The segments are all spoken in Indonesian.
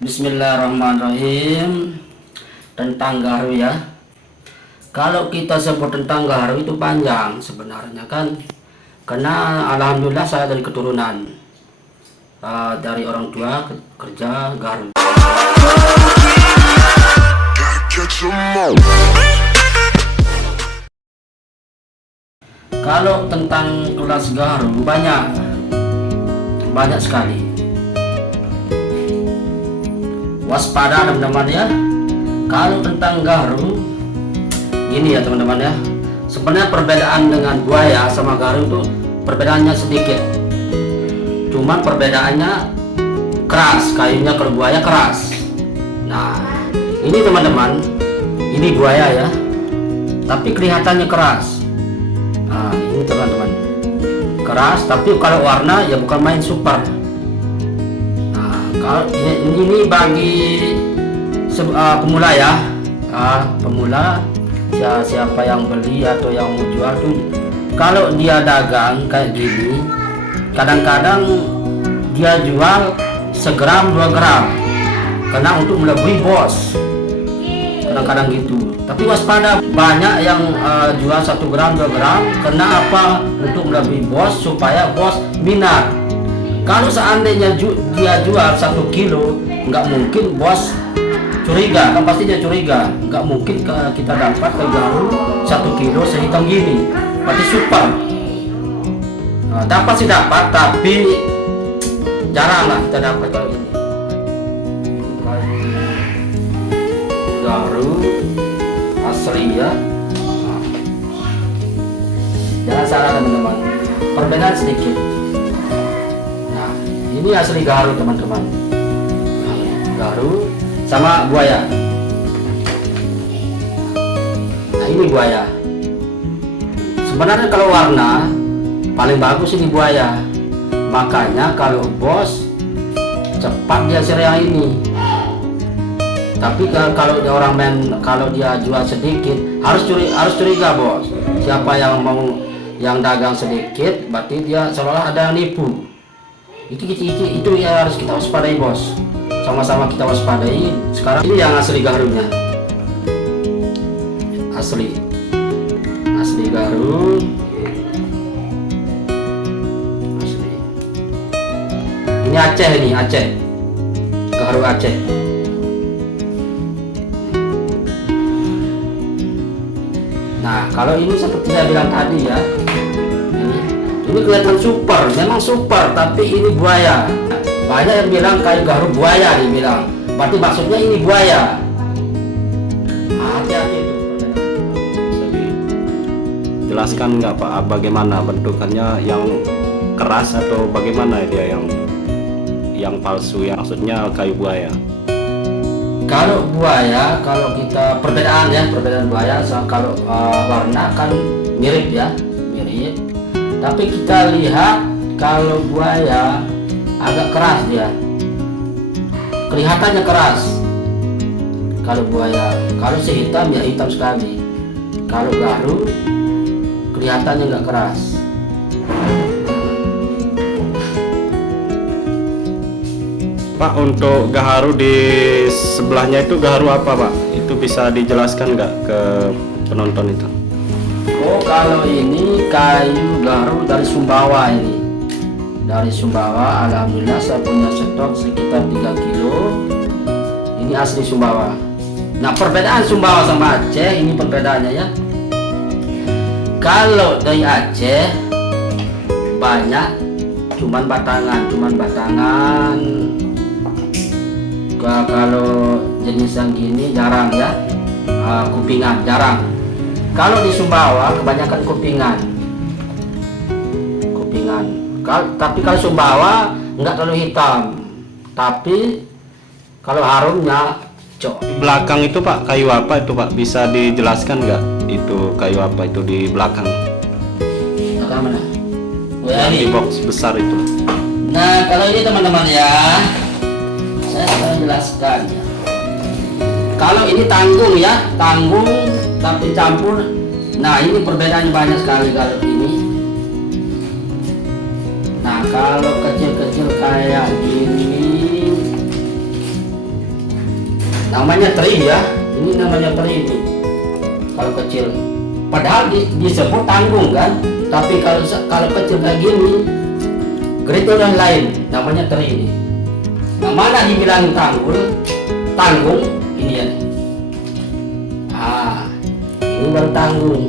Bismillahirrahmanirrahim. Tentang gaharu ya. Kalau kita sebut tentang gaharu itu panjang sebenarnya kan. Karena alhamdulillah saya dari keturunan dari orang tua kerja gaharu. Kalau tentang kelas gaharu banyak sekali. Waspada teman-teman ya. Kalau tentang gaharu gini ya teman-teman ya, sebenarnya perbedaan dengan buaya sama gaharu itu perbedaannya sedikit, cuman perbedaannya keras. Kayunya kalau buaya keras. Nah ini teman-teman, ini buaya ya, tapi kelihatannya keras. Nah ini teman-teman, keras, tapi kalau warna ya bukan main super. Kalau ini bagi pemula ya, pemula siapa yang beli atau yang mau jual tuh, kalau dia dagang kayak gini, kadang-kadang dia jual segram 2 gram karena untuk melebui bos, kadang-kadang gitu. Tapi waspada, banyak yang jual 1 gram 2 gram karena apa? Untuk melebui bos supaya bos minat. Kalau seandainya dia jual 1 kilo, nggak mungkin bos curiga, kan pasti dia curiga. Nggak mungkin kita dapat ke gaharu 1 kilo sehitam gini, berarti super. Nah, dapat sih dapat, tapi jarang lah kita dapat kalau ini. Gaharu asli ya. Nah, jangan salah teman-teman, perbedaan sedikit. Ini asli gaharu teman-teman, gaharu sama buaya. Nah ini buaya. Sebenarnya kalau warna paling bagus ini buaya, makanya kalau bos cepat dia share yang ini. Tapi kalau dia orang kalau dia jual sedikit harus curiga bos. Siapa yang mau yang dagang sedikit, berarti dia seolah ada yang nipu. Itu yang harus kita waspadai bos, sama-sama kita waspadai. Sekarang ini yang asli gaharunya, asli gaharu, asli. Ini Aceh, ini Aceh, gaharu Aceh. Nah kalau ini seperti saya bilang tadi ya, ini kelihatan super, memang super, tapi ini buaya. Banyak yang bilang kayu gaharu buaya, dibilang. Berarti maksudnya ini buaya. Hati-hati itu. Bisa dijelaskan nggak Pak, bagaimana bentukannya, yang keras atau bagaimana dia yang palsu, yang maksudnya kayu buaya? Kalau buaya, kalau kita perbedaan buaya, kalau warna kan mirip ya, mirip. Tapi kita lihat kalau buaya agak keras dia, kelihatannya keras. Kalau buaya, kalau sehitam ya hitam sekali. Kalau gaharu kelihatannya nggak keras. Pak, untuk gaharu di sebelahnya itu gaharu apa Pak? Itu bisa dijelaskan nggak ke penonton itu? Oh kalau ini kayu gaharu dari Sumbawa ini. Dari Sumbawa, alhamdulillah saya punya stok sekitar 3 kilo. Ini asli Sumbawa. Nah perbedaan Sumbawa sama Aceh, ini perbedaannya ya. Kalau dari Aceh banyak cuman batangan. Kalau jenis yang gini jarang ya, kupingan jarang. Kalau di Sumbawa kebanyakan kupingan. Tapi kalau Sumbawa nggak terlalu hitam, tapi kalau harumnya cok. Di belakang itu Pak, kayu apa itu Pak? Bisa dijelaskan nggak? Itu kayu apa itu di belakang? Belakang mana? Di box besar itu. Nah kalau ini teman-teman ya, saya akan jelaskan ya. Kalau ini tanggung ya, tanggung tapi campur. Nah ini perbedaannya banyak sekali kalau ini. Nah kalau kecil-kecil kayak gini namanya teri ya, ini namanya teri ini kalau kecil, padahal disebut tanggung kan, tapi kalau kecil kayak gini kriteria lain, namanya teri ini. Nah, mana dibilang tanggung ini ya, ini baru tanggung.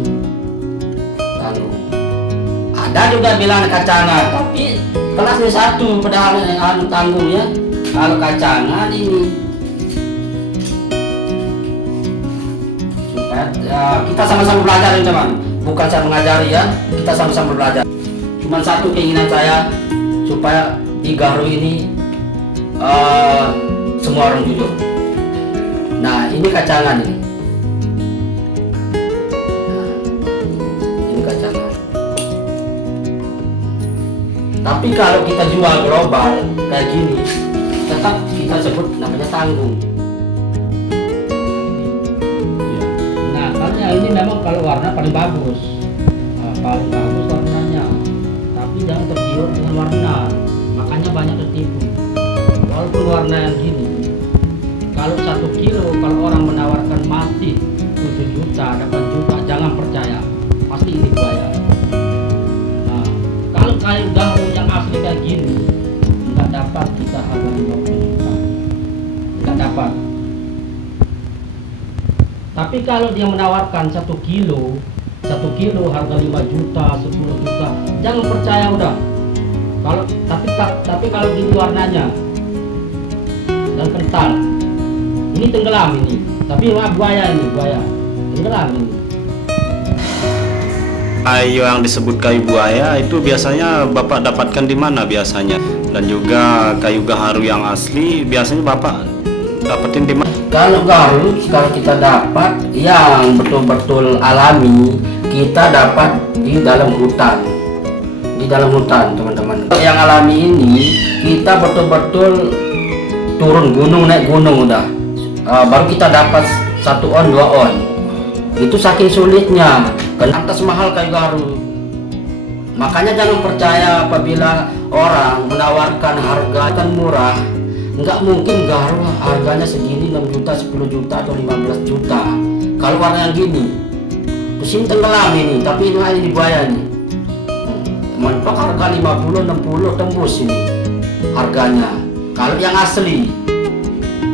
Ada juga bilang kacangan, tapi kelasnya satu, padahal yang tanggung ya. Kalau kacangan ini supaya ya, kita sama-sama belajar ya teman, bukan saya mengajari ya, kita sama-sama belajar. Cuman satu keinginan saya supaya di Garu ini semua orang jujur. Nah ini kacangan ini. Tapi kalau kita jual global kayak gini, tetap kita sebut namanya tanggung. Nah, karena ini memang kalau warna paling bagus, paling bagus warnanya. Tapi jangan tergiur dengan warna, makanya banyak tertipu. Walaupun warna yang gini, kalau 1 kilo, kalau orang menawarkan mati 7 juta, 8 juta, jangan percaya, pasti ini buaya. Kayu Garu yang asli kayak gini nggak dapat kita harga 50 juta, nggak dapat. Tapi kalau dia menawarkan 1 kilo harga 5 juta, 10 juta, jangan percaya udah. Tapi kalau gini warnanya dan kental, ini tenggelam ini. Tapi buaya tenggelam ini. Kayu yang disebut kayu buaya itu biasanya Bapak dapatkan di mana biasanya? Dan juga kayu gaharu yang asli biasanya Bapak dapetin di mana? Kalau gaharu, kalau kita dapat yang betul-betul alami, kita dapat di dalam hutan. Di dalam hutan, teman-teman. Yang alami ini kita betul-betul turun gunung, naik gunung udah. Baru kita dapat 1 on, 2 on. Itu saking sulitnya, kenapa mahal kayu Garu. Makanya jangan percaya apabila orang menawarkan harga kan murah. Nggak mungkin Garu harganya segini 6 juta, 10 juta atau 15 juta. Kalau warna yang gini, kesini tenggelam ini, tapi ini di buaya nih. Mentok harga 50, 60 tembus ini harganya. Kalau yang asli.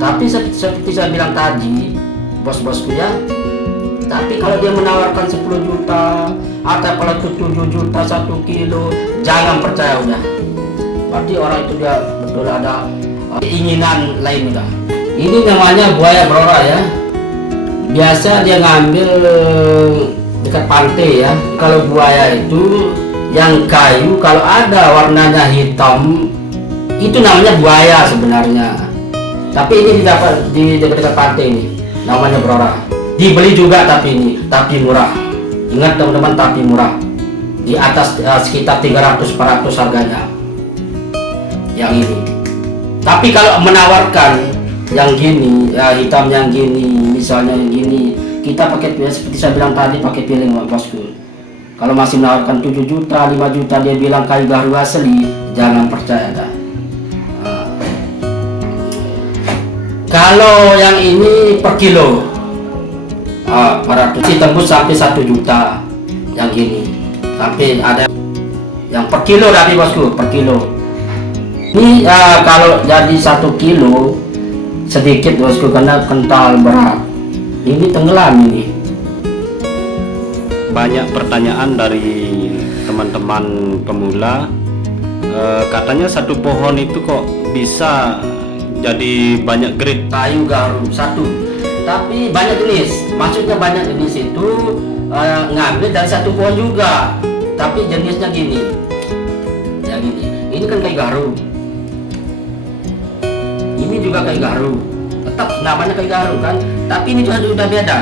Tapi seperti saya bilang tadi, bos-bosku ya. Tapi kalau dia menawarkan 10 juta atau kalau 7 juta 1 kilo, jangan percaya udah. Berarti orang itu dia betul ada keinginan lain udah. Ini namanya buaya Brora ya. Biasa dia ngambil dekat pantai ya. Kalau buaya itu yang kayu, kalau ada warnanya hitam, itu namanya buaya sebenarnya. Tapi ini didapat di dekat pantai ini, namanya Brora. Dibeli juga tapi murah. Ingat teman-teman, tapi murah. Di atas sekitar 300-400 harganya. Yang ini. Tapi kalau menawarkan yang gini, ya hitam yang gini, misalnya yang gini, kita pakai seperti saya bilang tadi, pakai piring bosku. Kalau masih menawarkan 7 juta, 5 juta dia bilang kayu Garu asli, jangan percaya dah. Kalau yang ini per kilo, 400 tembus sampai 1 juta yang gini, sampai ada yang per kilo dari bosku, per kilo. Ini kalau jadi 1 kilo sedikit bosku karena kental berat. Ini tenggelam ini. Banyak pertanyaan dari teman-teman pemula. Katanya 1 pohon itu kok bisa jadi banyak grade kayu Garu 1. Tapi banyak jenis, maksudnya banyak jenis itu ngambil dari 1 pohon juga, tapi jenisnya gini, ya gini. Ini kan kayu Garu, ini juga kayu Garu, tetap namanya kayu Garu kan, tapi ini sudah beda.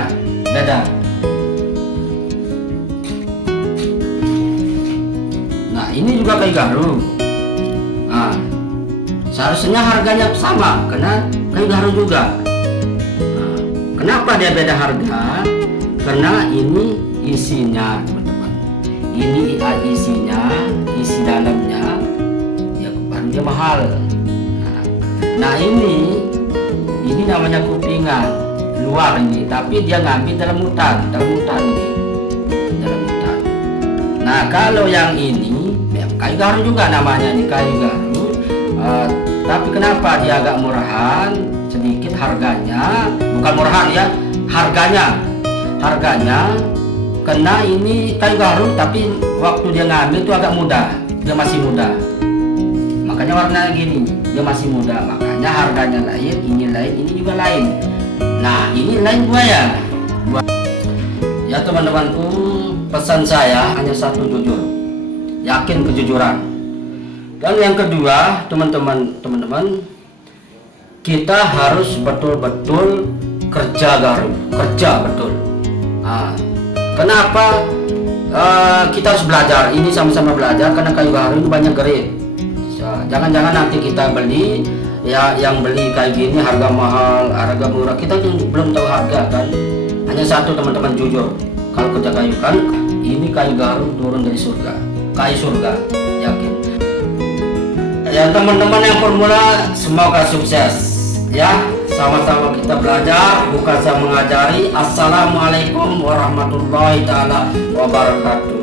Nah ini juga kayu Garu. Nah seharusnya harganya sama karena kayu Garu juga. Kenapa dia beda harga? Karena ini isinya, teman-teman. Ini isinya, isi dalamnya, ya baru dia mahal. Nah ini ini namanya kupingan luar ini, tapi dia ngambil dalam hutan ini, dalam hutan. Nah kalau yang ini ya, kayu garu juga namanya ini, kayu garu. Tapi kenapa dia agak murahan sedikit harganya, bukan murahan ya, harganya karena ini kayu garu, tapi waktu dia ngambil itu agak muda, dia masih muda, makanya warnanya gini, dia masih muda, makanya harganya lain, ini juga lain. Nah ini lain buaya. Ya teman-temanku, pesan saya hanya satu, jujur, yakin kejujuran. Dan yang kedua teman-teman, kita harus betul-betul kerja garu, kerja betul. Kenapa kita harus belajar? Ini sama-sama belajar karena kayu garu itu banyak grade. Jangan-jangan nanti kita beli ya, yang beli kayak gini harga mahal, harga murah, kita tuh belum tahu harga kan. Hanya satu teman-teman, jujur, kalau kerja kayu kan ini kayu garu turun dari surga, kayu surga, yakin. Ya teman-teman yang pemula, semoga sukses ya. Sama-sama kita belajar, bukan saya mengajari. Assalamualaikum warahmatullahi taala wabarakatuh.